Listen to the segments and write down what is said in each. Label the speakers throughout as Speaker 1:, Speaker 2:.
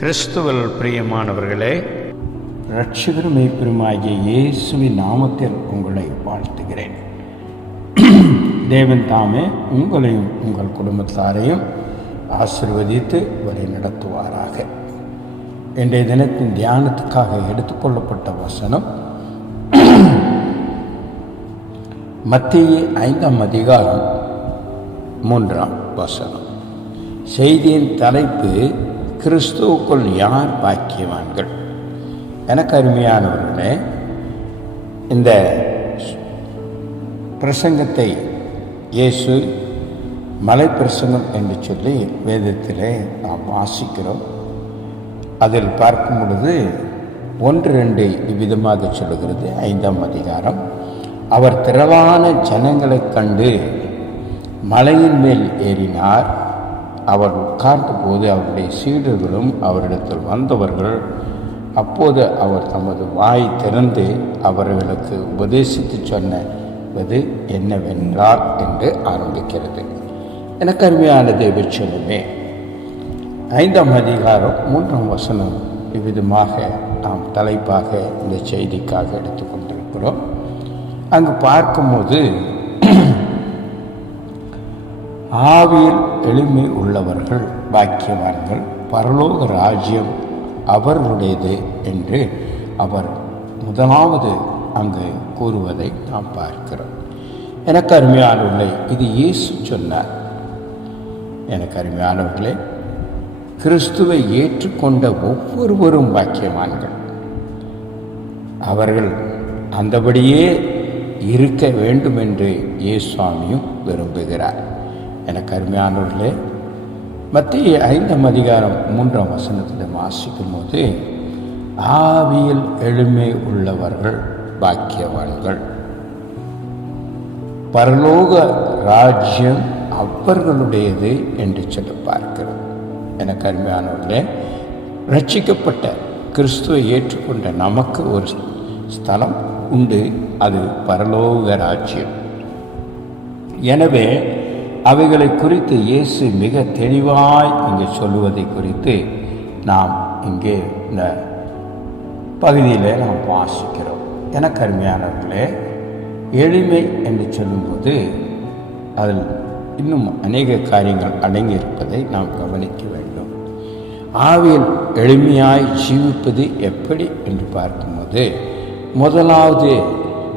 Speaker 1: கிறிஸ்துவல் பிரியமானவர்களே
Speaker 2: ரட்சகரும் மெய்ப்பெருமாகிய இயேசுவின் நாமத்தில் உங்களை வாழ்த்துகிறேன். தேவன் தாமே உங்களையும் உங்கள் குடும்பத்தாரையும் ஆசிர்வதித்து வழி நடத்துவாராக. இன்றைய தினத்தின் தியானத்துக்காக எடுத்துக்கொள்ளப்பட்ட வசனம் மத்திய ஐந்தாம் அதிகாரம் மூன்றாம் வசனம். செய்தியின் தலைப்பு கிறிஸ்துவுக்குள் யார் பாக்கியவான்கள்? எனக்கு அருமையானவர்களே இந்த பிரசங்கத்தை இயேசு மலை பிரசங்கம் என்று சொல்லி வேதத்திலே நாம் வாசிக்கிறோம். அதில் பார்க்கும் பொழுது ஒன்று ரெண்டு இவ்விதமாக சொல்லுகிறது. ஐந்தாம் அதிகாரம் அவர் திரளான ஜனங்களைக் கண்டு மலையின் மேல் ஏறினார். அவர் உட்கார்ந்தபோது அவருடைய சீடர்களும் அவரிடத்தில் வந்தவர்கள். அப்போது அவர் தமது வாய் திறந்து அவர்களுக்கு உபதேசித்து சொன்னது என்னவென்றால் என்று ஆரம்பிக்கிறது. எனக்கு அருமையான தேவச்சலுமே ஐந்தாம் அதிகாரம் மூன்றாம் வசனம் இவ்விதமாக நாம் தலைப்பாக இந்த செய்திக்காக எடுத்துக்கொண்டிருக்கிறோம் அங்கு பார்க்கும்போது ஆவியில் எளிமை உள்ளவர்கள் பாக்கியவான்கள் பரலோக ராஜ்யம் அவர்களுடையது என்று அவர் முதலாவது அங்கு கூறுவதை நாம் பார்க்கிறோம். எனக்கு அருமையானவர்களே இது இயேசு சொன்னார். எனக்கு அருமையானவர்களே கிறிஸ்துவை ஏற்றுக்கொண்ட ஒவ்வொருவரும் பாக்கியவான்கள். அவர்கள் அந்தபடியே இருக்க வேண்டும் என்று இயேசுவாமியும் விரும்புகிறார். எனக்கு அருமையானவர்களே மத்திய ஐந்தாம் அதிகாரம் மூன்றாம் வசனத்தில் வாசிக்கும் போது ஆவியில் எளிமை உள்ளவர்கள் பாக்கியவான்கள். பரலோக ராஜ்யம் அவர்களுடையது என்று சொல்லி பார்க்கிறோம். எனக்கு அருமையானவர்களே ரட்சிக்கப்பட்ட கிறிஸ்துவை ஏற்றுக்கொண்ட நமக்கு ஒரு ஸ்தலம் உண்டு அது பரலோக ராஜ்யம். எனவே அவைகளை குறித்து இயேசு மிக தெளிவாய் இங்கே சொல்லுவதை குறித்து நாம் இங்கே இந்த பகுதியில் நாம் வாசிக்கிறோம். எனக்கு அருமையானவர்களே எளிமை என்று சொல்லும்போது அதில் இன்னும் அநேக காரியங்கள் அடங்கியிருப்பதை நாம் கவனிக்க வேண்டும். ஆவியில் எளிமையாய் ஜீவிப்பது எப்படி என்று பார்க்கும்போது முதலாவது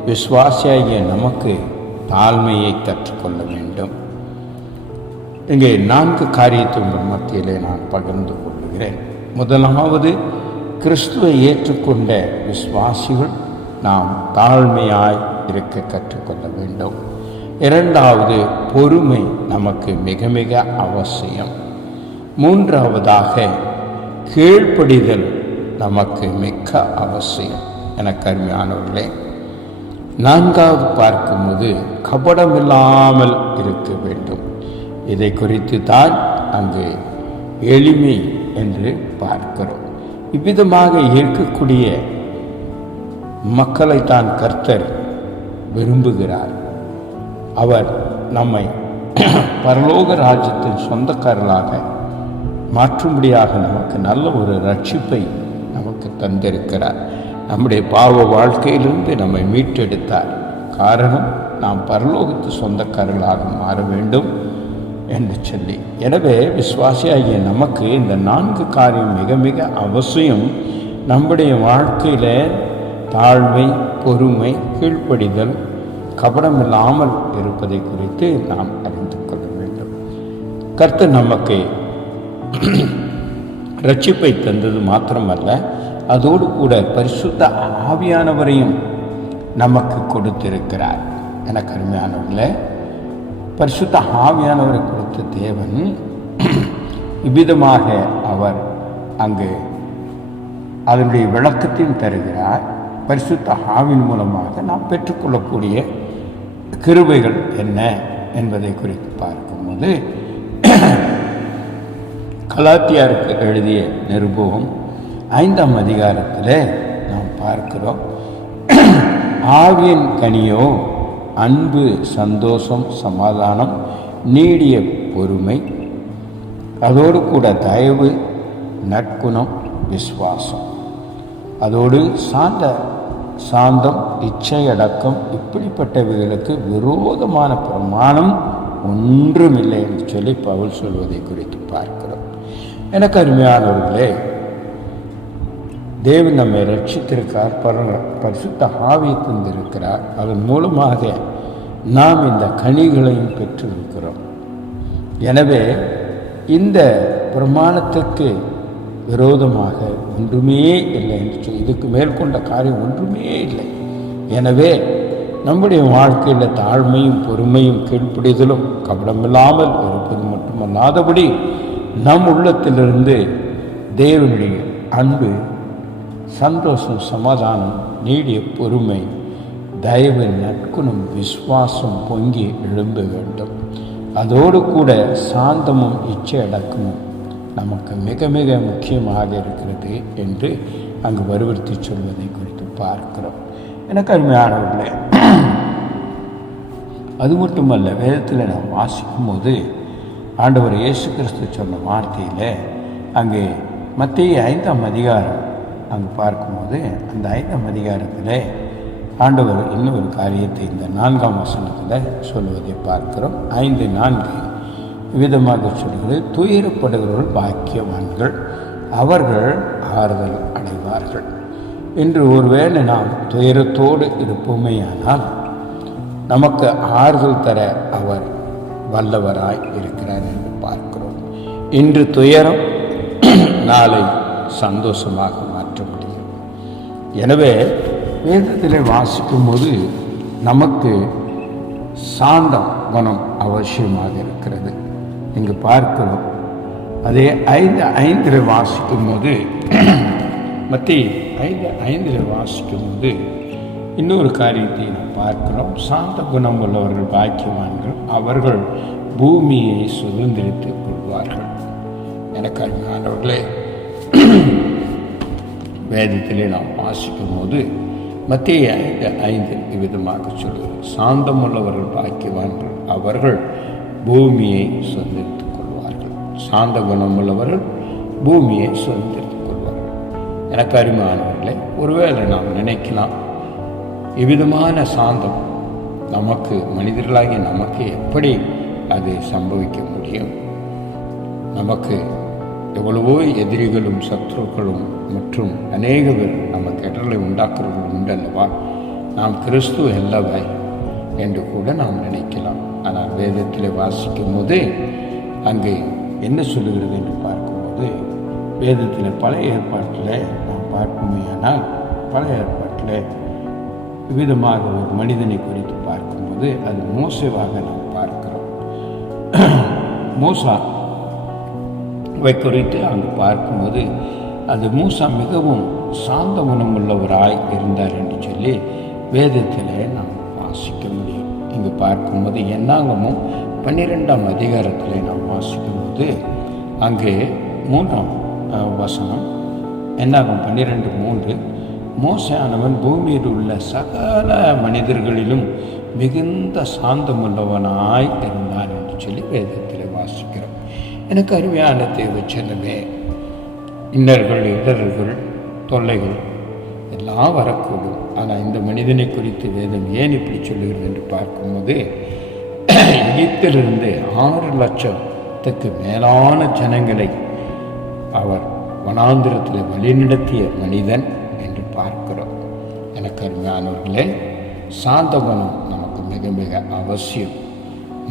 Speaker 2: விசுவாசியாகிய நமக்கு தாழ்மையை கற்றுக்கொள்ள வேண்டும். இங்கே நான்கு காரியத்தை உங்கள் மத்தியிலே நான் பகிர்ந்து கொள்கிறேன். முதலாவது கிறிஸ்துவை ஏற்றுக்கொண்ட விசுவாசிகள் நாம் தாழ்மையாய் இருக்க கற்றுக்கொள்ள வேண்டும். இரண்டாவது பொறுமை நமக்கு மிக மிக அவசியம். மூன்றாவதாக கீழ்ப்படிதல் நமக்கு மிக்க அவசியம் என கருமையானவர்களே நான்காவது பார்க்கும்போது கபடமில்லாமல் இருக்க வேண்டும். இதை குறித்து தான் அங்கு எளிமை என்று பார்க்கிறோம். இவ்விதமாக இருக்கக்கூடிய மக்களை தான் கர்த்தர் விரும்புகிறார். அவர் நம்மை பரலோக ராஜ்யத்தின் சொந்தக்காரர்களாக மாற்றும்படியாக நமக்கு நல்ல ஒரு ரட்சிப்பை நமக்கு தந்திருக்கிறார். நம்முடைய பாவ வாழ்க்கையிலிருந்து நம்மை மீட்டெடுத்தார். காரணம் நாம் பரலோகத்து சொந்தக்காரர்களாக மாற வேண்டும். என்று சொல்லி. எனவே விசுவாசியாகிய நமக்கு இந்த நான்கு காரியம் மிக மிக அவசியம். நம்முடைய வாழ்க்கையில் தாழ்மை பொறுமை கீழ்ப்படிதல் கபடமில்லாமல் இருப்பதை குறித்து நாம் அறிந்து கொள்ள வேண்டும். கர்த்தர் நமக்கு ரட்சிப்பை தந்தது மாத்திரமல்ல அதோடு கூட பரிசுத்த ஆவியானவரையும் நமக்கு கொடுத்திருக்கிறார். என கருமையானவர்களே பரிசுத்த ஆவியானவரை பார்த்த தேவன் இவ்விதமாக அவர் அங்கு அதனுடைய விளக்கத்தையும் தருகிறார். பரிசுத்த ஆவின் மூலமாக நாம் பெற்றுக்கொள்ளக்கூடிய கிருபைகள் என்ன என்பதை குறித்து பார்க்கும்போது கலாத்தியாருக்கு எழுதிய நிருபம் ஐந்தாம் அதிகாரத்தில் நாம் பார்க்கிறோம். ஆவியின் கனியோ அன்பு சந்தோஷம் சமாதானம் நீடிய பொறுமை அதோடு கூட தயவு நற்குணம் விசுவாசம். அதோடு சாந்த சாந்தம் இச்சையடக்கம் இப்படிப்பட்டவைகளுக்கு விரோதமான பிரமாணம் ஒன்றுமில்லை என்று சொல்லி பவுல் சொல்வதை குறித்து பார்க்கிறோம். எனக்கு அருமையானவர்களே தேவன் நம்மை ரட்சித்திருக்கார் பர பரிசுத்த ஆவியை தந்திருக்கிறார். அதன் மூலமாக நாம் இந்த கனிகளையும் பெற்றிருக்கிறோம். எனவே இந்த பிரமாணத்துக்கு விரோதமாக ஒன்றுமே இல்லை என்று சொல்லி இதுக்கு மேற்கொண்ட காரியம் ஒன்றுமே இல்லை. எனவே நம்முடைய வாழ்க்கையில் தாழ்மையும் பொறுமையும் கீழ்ப்பிடிதலும் கபடமில்லாமல் இருப்பது மட்டுமல்லாதபடி நம் உள்ளத்திலிருந்து தேவனுடைய அன்பு சந்தோஷம் சமாதானம் நீடிய பொறுமை தயவு நற்குணம் விசுவாசம் பொங்கி எழும்ப வேண்டும். அதோடு கூட சாந்தமும் இச்சை அடக்கமும் நமக்கு மிக மிக முக்கியமாக இருக்கிறது என்று அங்கு வலியுறுத்தி சொல்வதை குறித்து பார்க்கிறோம். எனக்கு அருமையானவர்களே அது மட்டுமல்ல வேதத்தில் நாம் வாசிக்கும் போது ஆண்டவர் இயேசு கிறிஸ்து சொன்ன வார்த்தையில் அங்கே மத்திய ஐந்தாம் அதிகாரம் அங்கு பார்க்கும்போது அந்த ஐந்தாம் அதிகாரத்தில் ஆண்டவர் இன்னும் ஒரு காரியத்தை இந்த நான்காம் வசனத்தில் சொல்வதை பார்க்கிறோம். ஐந்து நான்கு விதமாக சொல்கிறது துயரப்படுகிறவர்கள் பாக்கியவான்கள் அவர்கள் ஆறுதல் அடைவார்கள். இன்று ஒருவேளை நாம் துயரத்தோடு இருப்போமேயானால் நமக்கு ஆறுதல் தர அவர் வல்லவராய் இருக்கிறார் என்று பார்க்கிறோம். இன்று துயரம் நாளை சந்தோஷமாக மாற்ற முடியும். எனவே வேதத்திலே வாசிக்கும்போது நமக்கு சாந்தம் குணம் அவசியமாக இருக்கிறது. இங்கு பார்க்கிறோம். அதே ஐந்து ஐந்தில் வாசிக்கும் போது மத்தி ஐந்து ஐந்தில் வாசிக்கும் போது இன்னொரு காரியத்தை நாம் பார்க்கிறோம். சாந்த குணம் உள்ளவர்கள் பாக்கியவான்கள் அவர்கள் பூமியை சுதந்திரித்துக் கொள்வார்கள். எனக்கு அருமையானவர்களே வேதத்திலே நாம் வாசிக்கும் போது மத்திய ஐந்து ஐந்து இவ்விதமாக சொல்கிறது சாந்தமுள்ளவர்கள் பாக்கியவான்கள். அவர்கள் பூமியை சுதந்திரித்துக் கொள்வார்கள். சாந்த குணமுள்ளவர்கள் பூமியை சுதந்திரித்துக் கொள்வார்கள். எனக்கு அருமையானவர்களே ஒருவேளை நாம் நினைக்கலாம் இவ்விதமான சாந்தம் நமக்கு மனிதர்களாகி நமக்கு எப்படி அது சம்பவிக்க முடியும்? நமக்கு எவ்வளவோ எதிரிகளும் சத்ருக்களும் மற்றும் அநேக நம்ம நமக்கு இடர்களை உண்டாக்குறவர்கள் உண்டல்லவா நாம் கிறிஸ்துவ அல்லவை என்று கூட நாம் நினைக்கலாம். ஆனால் வேதத்தில் வாசிக்கும் போது அங்கே என்ன சொல்லுகிறது என்று பார்க்கும்போது வேதத்தில் பழைய ஏற்பாட்டில் நாம் பார்க்குமையானால் பழைய ஏற்பாட்டில் விதமாக ஒரு மனிதனை குறித்து பார்க்கும்போது அது மோசவாக நாம் பார்க்கிறோம். மோசா வை குறித்து அங்கு பார்க்கும்போது அது மூசா மிகவும் சாந்த குணமுள்ளவராய் இருந்தார் என்று சொல்லி வேதத்தில் நாம் வாசிக்க முடியும். இங்கு பார்க்கும்போது என்னாகமும் பன்னிரெண்டாம் அதிகாரத்தில் நாம் வாசிக்கும்போது அங்கே மூன்றாம் வசனம் என்னாகும் பன்னிரெண்டு மூன்று மோசையானவன் பூமியில் உள்ள சகல மனிதர்களிலும் மிகுந்த சாந்தமுள்ளவனாய் இருந்தான் என்று சொல்லி வேதத்தில் வாசிக்கிறோம். எனக்கு அருமையான தேவை செல்லவே இன்னர்கள் இடர்கள் தொல்லைகள் எல்லாம் வரக்கூடும். ஆனால் இந்த மனிதனை குறித்து வேதம் ஏன் இப்படி சொல்லுகிறது என்று பார்க்கும்போது எகிப்திலிருந்து ஆறு லட்சத்துக்கு மேலான ஜனங்களை அவர் வனாந்திரத்தில் வழிநடத்திய மனிதன் என்று பார்க்கிறோம். எனக்கு அருமையானவர்களே சாந்த குணம் நமக்கு மிக மிக அவசியம்.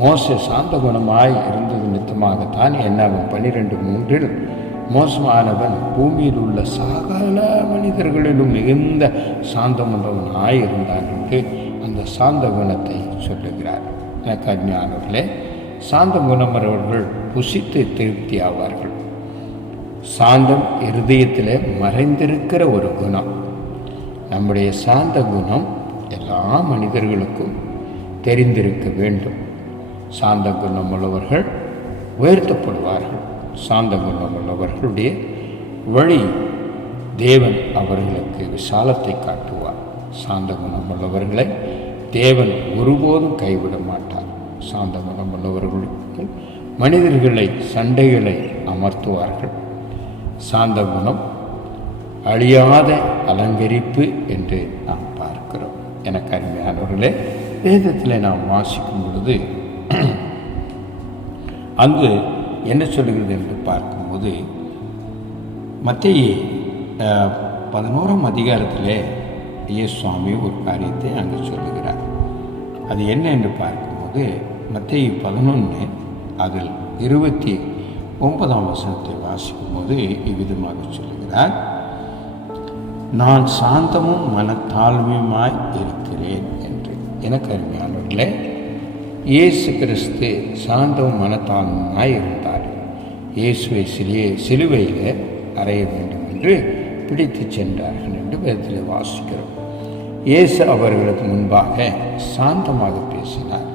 Speaker 2: மோச சாந்த குணமாய் இருந்தது நித்தமாகத்தான் என்னாகும். பன்னிரெண்டு மூன்றில் மோசமானவன் பூமியில் உள்ள சகல மனிதர்களிலும் மிகுந்த சாந்தமுள்ளவனாய் இருந்தான் என்று அந்த சாந்த குணத்தை சொல்லுகிறார். எனக்கு அஜானவர்களே சாந்த குணமரவர்கள் புசித்து திருப்தி ஆவார்கள். சாந்தம் இருதயத்தில் மறைந்திருக்கிற ஒரு குணம். நம்முடைய சாந்த குணம் எல்லா மனிதர்களுக்கும் தெரிந்திருக்க வேண்டும். சாந்த குணமுள்ளவர்கள் உயர்த்தப்படுவார்கள் சாந்த குணமுள்ளவர்களுடைய வழி தேவன் அவர்களுக்கு விசாலத்தை காட்டுவார். சாந்த குணமுள்ளவர்களை தேவன் ஒருபோதும் கைவிட மாட்டார். சாந்த குணமுள்ளவர்களுக்கு மனிதர்களை சண்டைகளை அமர்த்துவார்கள். சாந்த குணம் அழியாத அலங்கரிப்பு என்று நாம் பார்க்கிறோம். எனக்கு அருமையானவர்களே வேதத்தில் நாம் வாசிக்கும் பொழுது அங்கு என்ன சொல்லுகிறது என்று பார்க்கும்போது மத்திய பதினோராம் அதிகாரத்தில் இயேசு சுவாமி ஒரு காரியத்தை அங்கு சொல்லுகிறார். அது என்ன என்று பார்க்கும்போது மத்திய பதினொன்று அதில் இருபத்தி ஒன்பதாம் வசனத்தை வாசிக்கும் போது இவ்விதமாக சொல்லுகிறார். நான் சாந்தமும் மனத்தாழ்மையுமாய் இருக்கிறேன் என்று. எனக்கு அருமையானவர்களே இயேசு கிறிஸ்து சாந்தமும் மனத்தானாய் இருந்தார் இயேசுவை சிறிய சிலுவையில் அறைய வேண்டும் என்று பிடித்து சென்றார்கள் என்று வேதத்தில் வாசிக்கிறோம். இயேசு அவர்களுக்கு முன்பாக சாந்தமாக பேசினார்.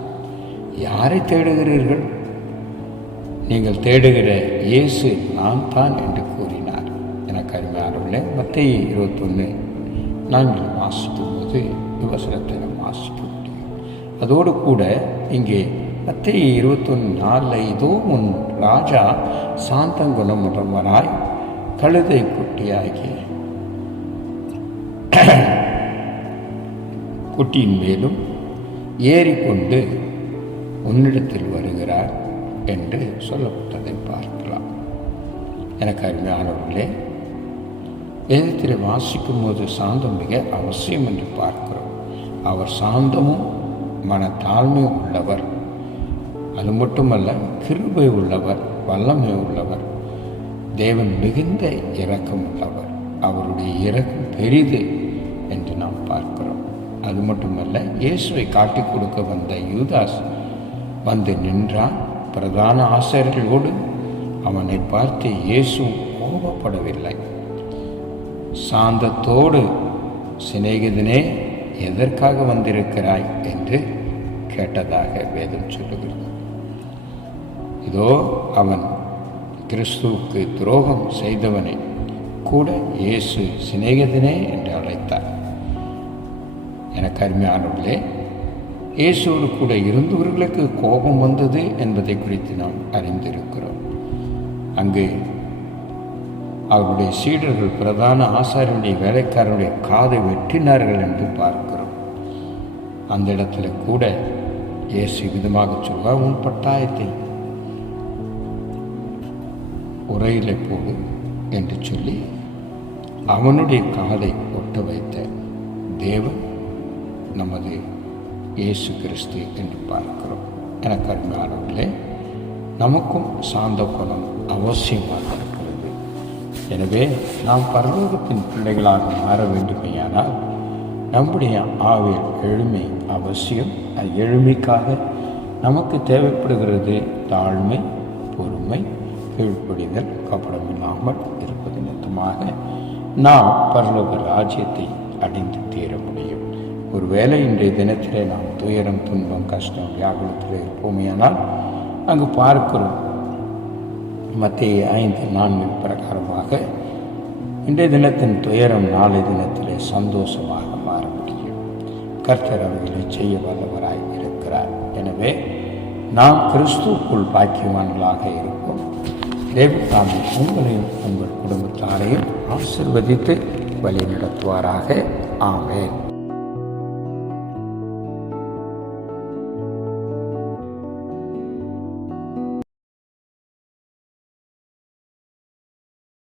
Speaker 2: யாரை தேடுகிறீர்கள்? நீங்கள் தேடுகிற இயேசு நான் தான் என்று கூறினார். எனக்கு அருமையானவர்களே மத்திய இருபத்தொன்று நாங்கள் வாசிக்கும் போது விவசனத்தை வாசிக்கும் அதோடு கூட இங்கே மத்திய இருபத்தொன்று நாளில் இதோ உன் ராஜா சாந்தங்குணமுடவராய் கழுதை குட்டியாகி. குட்டியின் மேலும் ஏறிக்கொண்டு உன்னிடத்தில் வருகிறார் என்று சொல்லப்பட்டதை பார்க்கலாம். எனக்கு அருமையானவர்களே வேதத்தில் வாசிக்கும் போது சாந்தம் மிக அவசியம் என்று பார்க்கிறோம். அவர் சாந்தமும் மனத்தாழ்மை உள்ளவர். அது மட்டுமல்ல கிருபை உள்ளவர் வல்லமை உள்ளவர் தேவன் மிகுந்த இரக்கம் உள்ளவர். அவருடைய இரக்கம் பெரிது என்று நாம் பார்க்கிறோம். அது மட்டுமல்ல இயேசுவை காட்டிக் கொடுக்க வந்த யூதாஸ் வந்து நின்றான். பிரதான ஆசிரியர்களோடு அவனை பார்த்து இயேசு கோபப்படவில்லை. சாந்தத்தோடு சிநேகிதனே எதற்காக வந்திருக்கிறாய்? என்று கேட்டதாக வேதம் சொல்லுகிறது. இதோ அவன் கிறிஸ்துவுக்கு துரோகம் செய்தவனை கூட இயேசு சிநேகிதனே என்று அழைத்தார். எனக்கு அருமையானவர்களே இயேசுவோடு கூட இருந்தவர்களுக்கு கோபம் வந்தது என்பதை குறித்து நாம் அறிந்திருக்கிறோம். அங்கு அவருடைய சீடர்கள் பிரதான ஆசாரியனுடைய வேலைக்காரனுடைய காதை வெட்டினார்கள் என்று பார்க்கிறோம். அந்த இடத்துல கூட இயேசு விதமாக சொல்வார் உன் பட்டாயத்தை உரையிலே போடு என்று சொல்லி அவனுடைய காதை ஒட்ட வைத்த தேவன் நமது இயேசு கிறிஸ்து என்று பார்க்கிறோம். எனக்கு அருமையானவர்களே நமக்கும் சாந்த குணம் அவசியமாக இருக்கிறது. எனவே நாம் பரலோகத்தின் பிள்ளைகளாக மாற வேண்டுமையானால் நம்முடைய ஆவில் எழுமை அவசியம். அது எழுமைக்காக நமக்கு தேவைப்படுகிறது. தாழ்மை பொறுமை கீழ்ப்படிதல் கப்படம் இல்லாமல் இருப்பது நிமித்தமாக நாம் பரலோக ராஜ்யத்தை அடைந்து தீர முடியும். ஒருவேளை இன்றைய தினத்திலே நாம் துயரம் துன்பம் கஷ்டம் வியாகுலத்தில் இருப்போமையானால் அங்கு பார்க்கிறோம். மத்திய ஐந்து நான்கு பிரகாரமாக இன்றைய தினத்தின் துயரம் நாளைய தினத்திலே சந்தோஷமாக கர்த்தர் அவைகளை செய்ய வல்லவராய் இருக்கிறார். எனவே நாம் கிறிஸ்துக்குள் பாக்கியவான்களாக இருப்போம் தேவதாமி உங்களையும் உங்கள் குடும்பத்தாரையும் ஆசிர்வதித்து வழி நடத்துவாராக ஆமேன்.